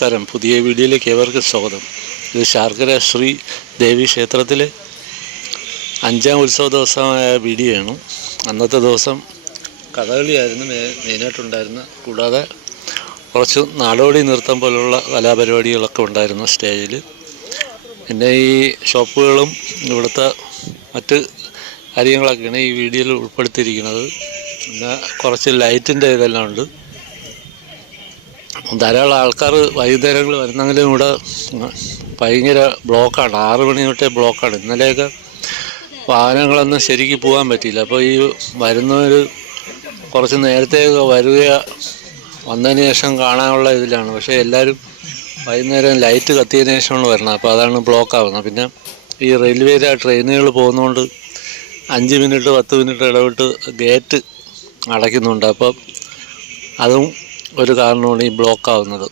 നമസ്കാരം. പുതിയ വീഡിയോയിലേക്ക് ഏവർക്കും സ്വാഗതം. ഇത് ശാർക്കര ശ്രീ ദേവി ക്ഷേത്രത്തിലെ 5ാം ഉത്സവ ദിവസമായ വീഡിയോയാണ്. അന്നത്തെ ദിവസം കഥകളിയായിരുന്നു മെയിനായിട്ടുണ്ടായിരുന്നത്. കൂടാതെ കുറച്ച് നാടോടി നൃത്തം പോലുള്ള കലാപരിപാടികളൊക്കെ ഉണ്ടായിരുന്നു സ്റ്റേജിൽ. പിന്നെ ഈ ഷോപ്പുകളും ഇവിടുത്തെ മറ്റ് കാര്യങ്ങളൊക്കെയാണ് ഈ വീഡിയോയിൽ ഉൾപ്പെടുത്തിയിരിക്കുന്നത്. പിന്നെ കുറച്ച് ലൈറ്റിൻ്റെ ഇതെല്ലാം ഉണ്ട്. ധാരാളം ആൾക്കാർ വൈകുന്നേരങ്ങൾ വരുന്നെങ്കിലും ഇവിടെ ഭയങ്കര ബ്ലോക്കാണ്. 6 മണി തൊട്ടേ ബ്ലോക്കാണ്. ഇന്നലെയൊക്കെ വാഹനങ്ങളൊന്നും ശരിക്ക് പോകാൻ പറ്റിയില്ല. അപ്പോൾ ഈ വരുന്നവർ കുറച്ച് നേരത്തെയൊക്കെ വന്നതിന് ശേഷം കാണാനുള്ള ഇതിലാണ്. പക്ഷേ എല്ലാവരും വൈകുന്നേരം ലൈറ്റ് കത്തിയതിന് ശേഷമാണ് വരുന്നത്. അപ്പോൾ അതാണ് ബ്ലോക്കാവുന്നത്. പിന്നെ ഈ റെയിൽവേയിലെ ട്രെയിനുകൾ പോകുന്നതുകൊണ്ട് 5 മിനിറ്റ് 10 മിനിറ്റ് ഇടവിട്ട് ഗേറ്റ് അടയ്ക്കുന്നുണ്ട്. അപ്പം അതും ഒരു കാരണമാണ് ഈ ബ്ലോക്കാവുന്നത്.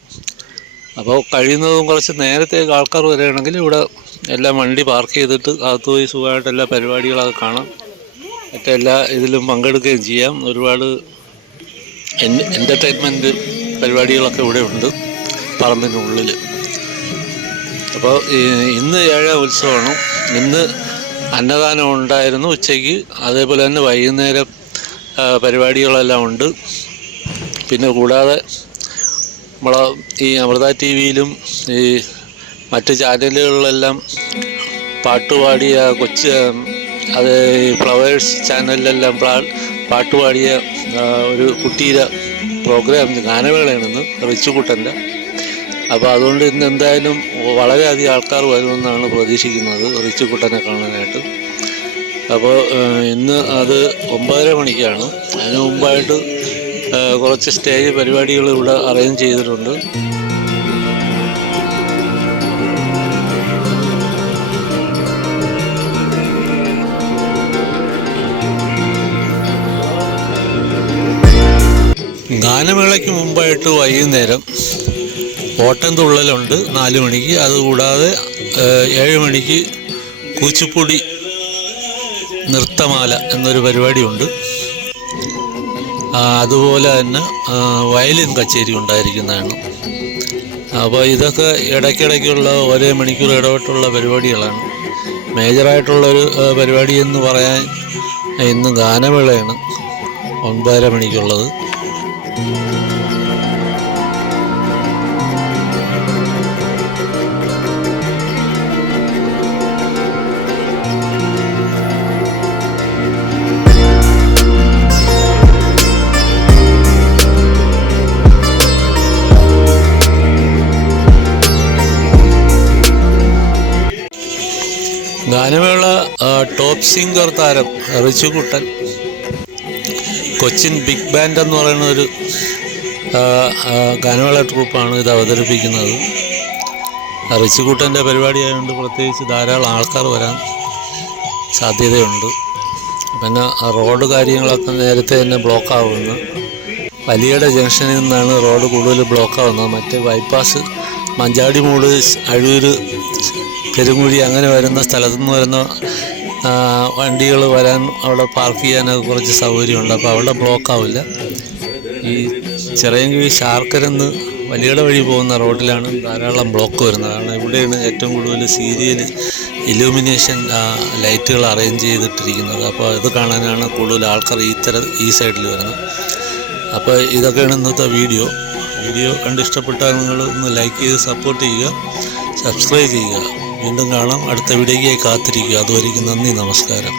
അപ്പോൾ കഴിയുന്നതും കുറച്ച് നേരത്തെ ആൾക്കാർ വരികയാണെങ്കിൽ ഇവിടെ എല്ലാം വണ്ടി പാർക്ക് ചെയ്തിട്ട് അകത്ത് പോയി സുഖമായിട്ട് എല്ലാ പരിപാടികളൊക്കെ കാണാം. മറ്റെല്ലാ ഇതിലും പങ്കെടുക്കുകയും ചെയ്യാം. ഒരുപാട് എൻ്റർടൈൻമെൻറ്റ് പരിപാടികളൊക്കെ ഇവിടെ ഉണ്ട് പറമ്പിനുള്ളിൽ. അപ്പോൾ ഇന്ന് 7ാം ഉത്സവമാണ്. ഇന്ന് അന്നദാനം ഉണ്ടായിരുന്നു ഉച്ചയ്ക്ക്. അതേപോലെ തന്നെ വൈകുന്നേരം പരിപാടികളെല്ലാം ഉണ്ട്. പിന്നെ കൂടാതെ നമ്മളെ ഈ അമൃത ടി-വിയിലും ഈ മറ്റ് ചാനലുകളിലെല്ലാം പാട്ടുപാടിയ അത് ഈ ഫ്ലവേഴ്സ് ചാനലിലെല്ലാം പാട്ടുപാടിയ ഒരു കുട്ടിയുടെ പ്രോഗ്രാം ഗാനമേളയാണെന്ന് റിച്ചുകുട്ടൻ്റെ. അപ്പോൾ അതുകൊണ്ട് ഇന്ന് എന്തായാലും വളരെയധികം ആൾക്കാർ വരുമെന്നാണ് പ്രതീക്ഷിക്കുന്നത് റിച്ചുകുട്ടനെ കാണാനായിട്ട്. അപ്പോൾ ഇന്ന് അത് 9:30 മണിക്കാണ്. അതിന് മുമ്പായിട്ട് കുറച്ച് സ്റ്റേജ് പരിപാടികൾ ഇവിടെ അറേഞ്ച് ചെയ്തിട്ടുണ്ട്. ഗാനമേളയ്ക്ക് മുമ്പായിട്ട് വൈകുന്നേരം ഓട്ടംതുള്ളലുണ്ട് 4 മണിക്ക്. അതുകൂടാതെ 7 മണിക്ക് കൂച്ചിപ്പുടി നൃത്തമാല എന്നൊരു പരിപാടിയുണ്ട്. അതുപോലെ തന്നെ വയലിൻ കച്ചേരി ഉണ്ടായിരിക്കുന്നതാണ്. അപ്പോൾ ഇതൊക്കെ ഇടയ്ക്കിടയ്ക്കുള്ള ഒരേ മണിക്കൂർ ഇടവിട്ടുള്ള പരിപാടികളാണ്. മേജറായിട്ടുള്ളൊരു പരിപാടി എന്ന് പറയാൻ ഇന്ന് ഗാനമേളയാണ് 9:30 മണിക്കുള്ളത്. ഗാനമേള ടോപ്പ് സിംഗർ താരം റിച്ചുകുട്ടൻ, കൊച്ചിൻ ബിഗ് ബാൻഡ് എന്ന് പറയുന്ന ഒരു ഗാനമേള ട്രൂപ്പാണ് ഇത് അവതരിപ്പിക്കുന്നത്. റിച്ചുകുട്ടൻ്റെ പരിപാടിയായതുകൊണ്ട് പ്രത്യേകിച്ച് ധാരാളം ആൾക്കാർ വരാൻ സാധ്യതയുണ്ട്. പിന്നെ റോഡ് കാര്യങ്ങളൊക്കെ നേരത്തെ തന്നെ ബ്ലോക്കാവുന്നു. വലിയട ജംഗ്ഷനിൽ നിന്നാണ് റോഡ് കൂടുതൽ ബ്ലോക്കാവുന്നത്. മറ്റേ ബൈപ്പാസ് മഞ്ചാടിമൂട് അഴൂർ പെരുങ്ങുഴി അങ്ങനെ വരുന്ന സ്ഥലത്തു നിന്ന് വരുന്ന വണ്ടികൾ വരാൻ അവിടെ പാർക്ക് ചെയ്യാനൊക്കെ കുറച്ച് സൗകര്യമുണ്ട്. അപ്പോൾ അവിടെ ബ്ലോക്കാവില്ല. ഈ ചിറയൻകീഴ് ശാർക്കരന്ന് വലിയട വഴി പോകുന്ന റോഡിലാണ് ധാരാളം ബ്ലോക്ക് വരുന്നത്. കാരണം ഇവിടെയാണ് ഏറ്റവും കൂടുതൽ സീരിയൽ ഇലൂമിനേഷൻ ലൈറ്റുകൾ അറേഞ്ച് ചെയ്തിട്ടിരിക്കുന്നത്. അപ്പോൾ ഇത് കാണാനാണ് കൂടുതൽ ആൾക്കാർ ഈ സൈഡിൽ വരുന്നത്. അപ്പോൾ ഇതൊക്കെയാണ് ഇന്നത്തെ വീഡിയോ കണ്ട് ഇഷ്ടപ്പെട്ടാൽ നിങ്ങൾ ഒന്ന് ലൈക്ക് ചെയ്ത് സപ്പോർട്ട് ചെയ്യുക, സബ്സ്ക്രൈബ് ചെയ്യുക. വീണ്ടും കാണാം. അടുത്ത വീഡിയോയ്ക്കായി കാത്തിരിക്കുക. അതുവരെയ്ക്കും നന്ദി, നമസ്കാരം.